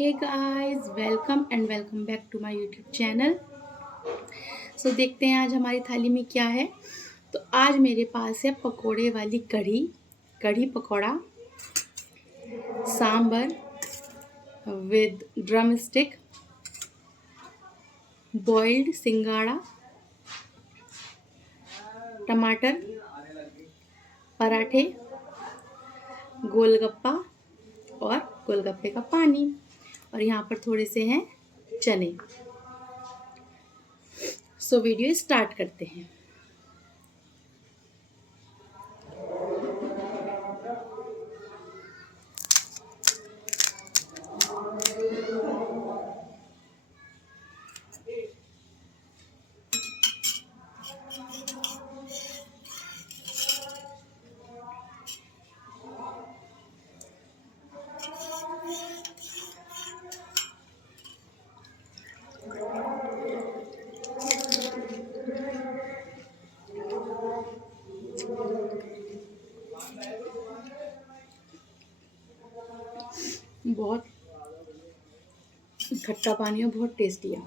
Hey guys, welcome back to my YouTube channel. So देखते हैं आज हमारी थाली में क्या है। तो आज मेरे पास है पकोड़े वाली कढ़ी, कढ़ी पकौड़ा, sambar with drumstick, boiled सिंगाड़ा, टमाटर, पराठे, गोलगप्पा और गोलगप्पे का पानी, और यहाँ पर थोड़े से हैं चने। सो वीडियो स्टार्ट करते हैं। बहुत खट्टा पानी है, बहुत टेस्टी है।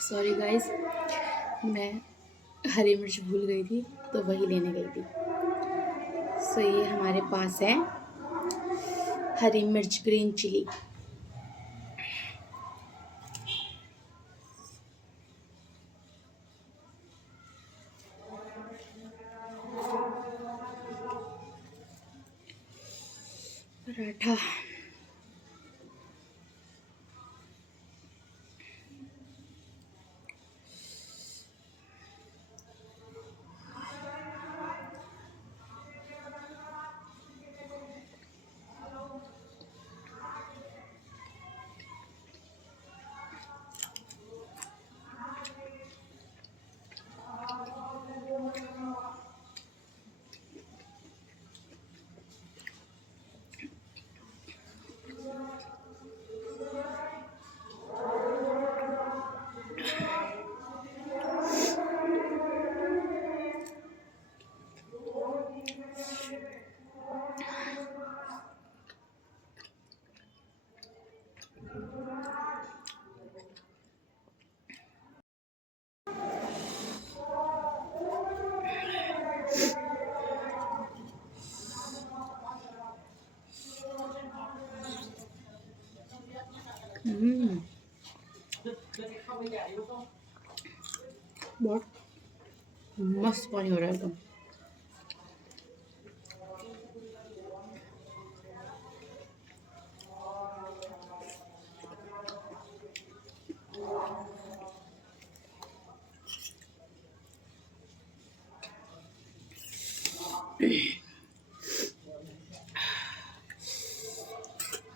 सॉरी गाइस, मैं हरी मिर्च भूल गई थी तो वही लेने गई थी। सो ये हमारे पास है हरी मिर्च, ग्रीन चिली। पराठा, बहुत मस्त पानी हो रहा है एकदम।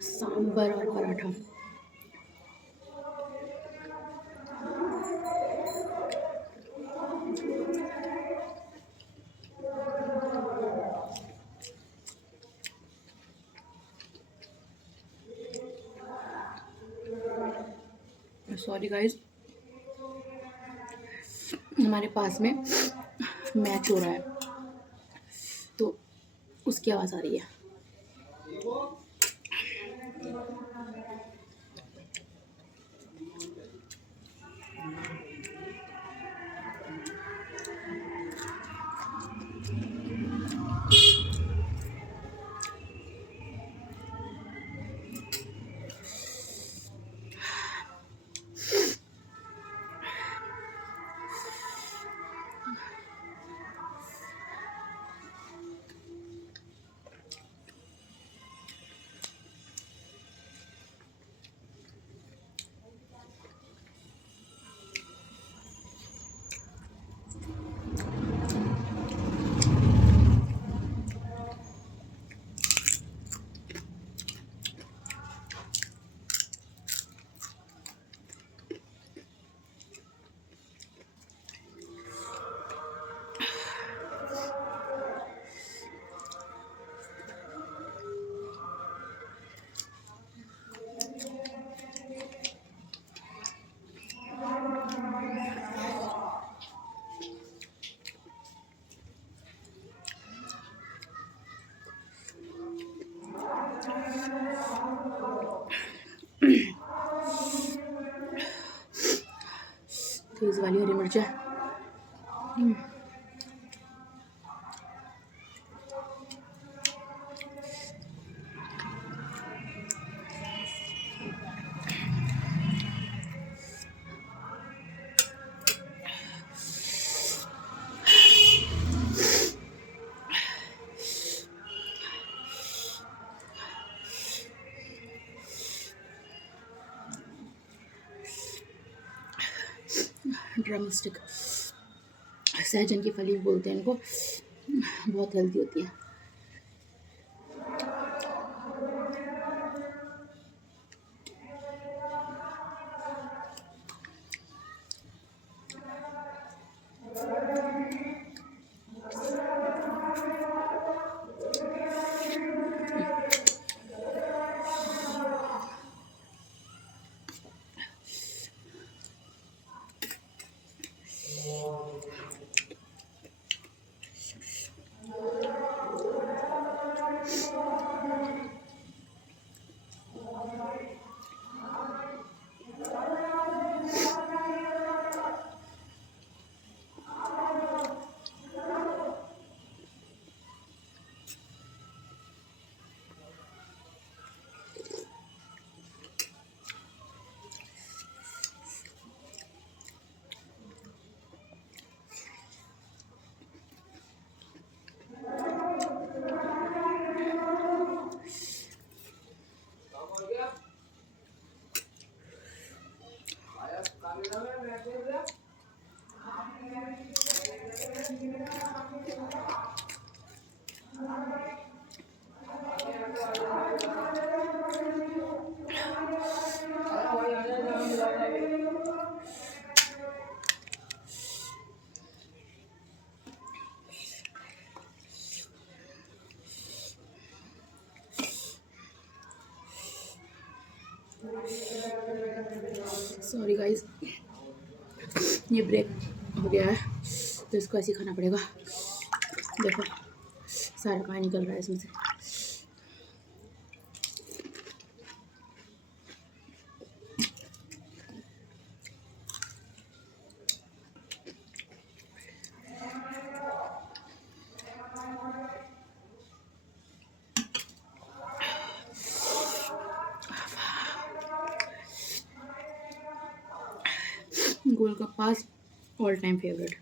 सांबर और पराठा। सॉरी गाइस, हमारे पास में मैच हो रहा है तो उसकी आवाज़ आ रही है। वाली हरी मिर्च है। ड्रम स्टिक, सहजन की फली बोलते हैं इनको, बहुत हेल्दी होती है। सॉरी गाइस, ये ब्रेक हो गया है तो इसको ऐसे ही खाना पड़ेगा। देखो सारा पानी निकल रहा है इसमें से। Golgappa all time favourite.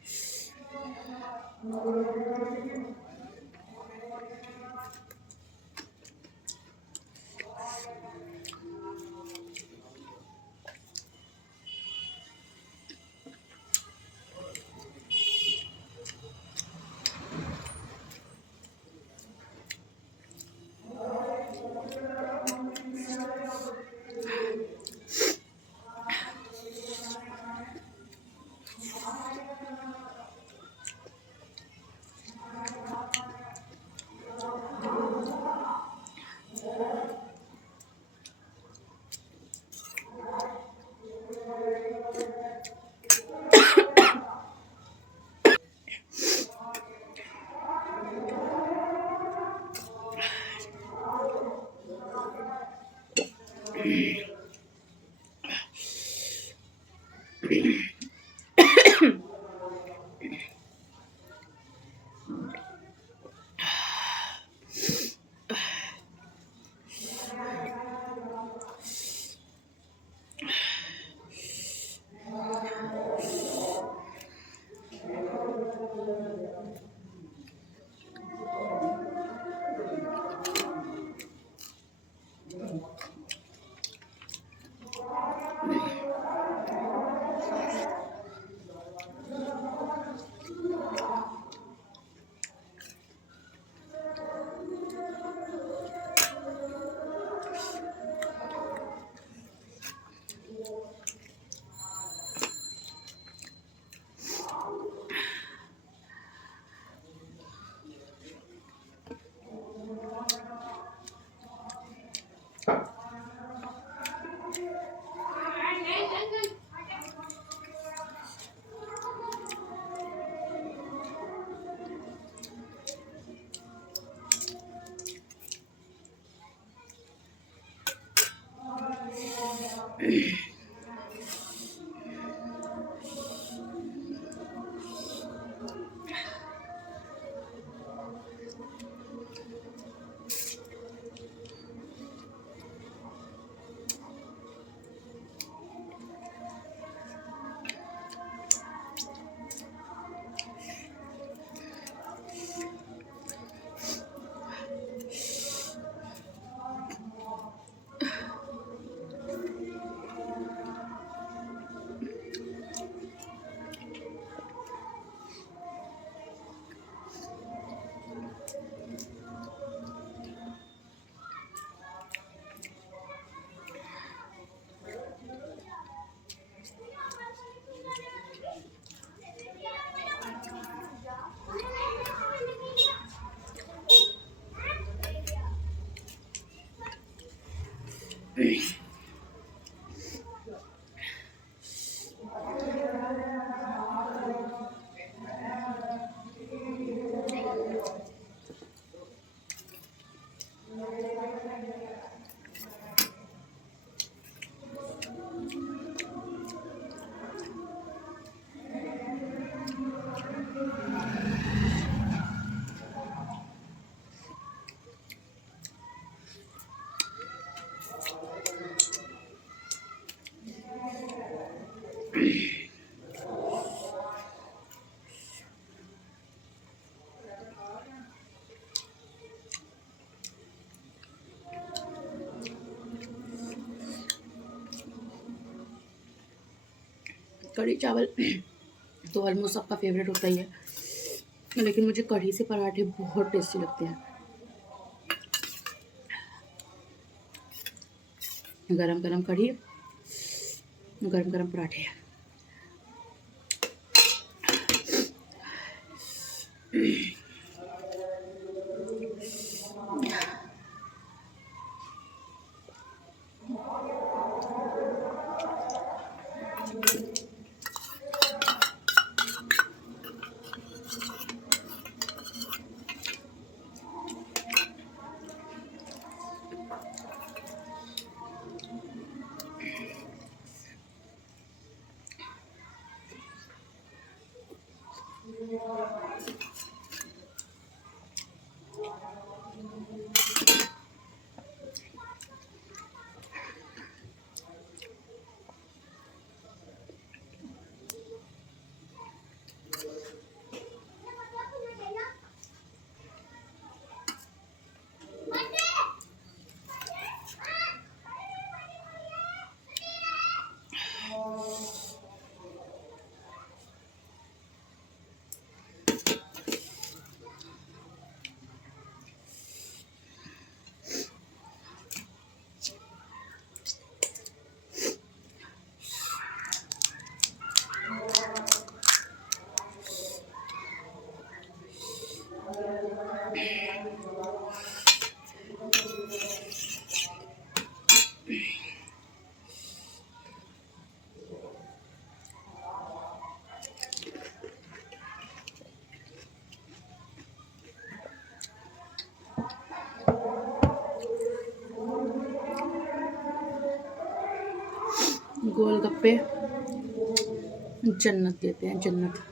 कढ़ी चावल तो ऑलमोस्ट सबका फेवरेट होता ही है, लेकिन मुझे कढ़ी से पराठे बहुत टेस्टी लगते हैं। गरम गरम कढ़ी, गरम गरम पराठे। गोलगप्पे जन्नत देते हैं, जन्नत।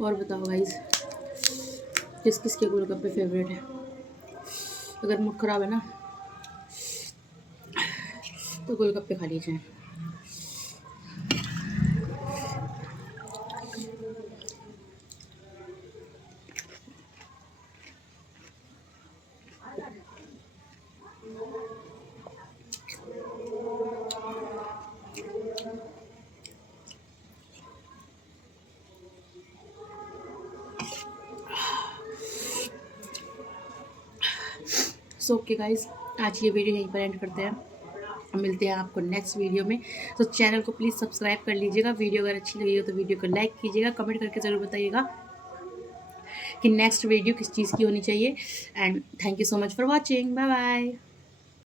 और बताओ गाइस, किस किस के गोलगप्पे फेवरेट है? अगर मूड खराब है ना तो गोलगप्पे खा लीजिए। सो ओके गाइस, आज ये वीडियो यहीं पर एंड करते हैं। मिलते हैं आपको नेक्स्ट वीडियो में। तो चैनल को प्लीज़ सब्सक्राइब कर लीजिएगा। वीडियो अगर अच्छी लगी हो तो वीडियो को लाइक कीजिएगा, कमेंट करके ज़रूर बताइएगा कि नेक्स्ट वीडियो किस चीज़ की होनी चाहिए। And thank you so much for watching. Bye bye.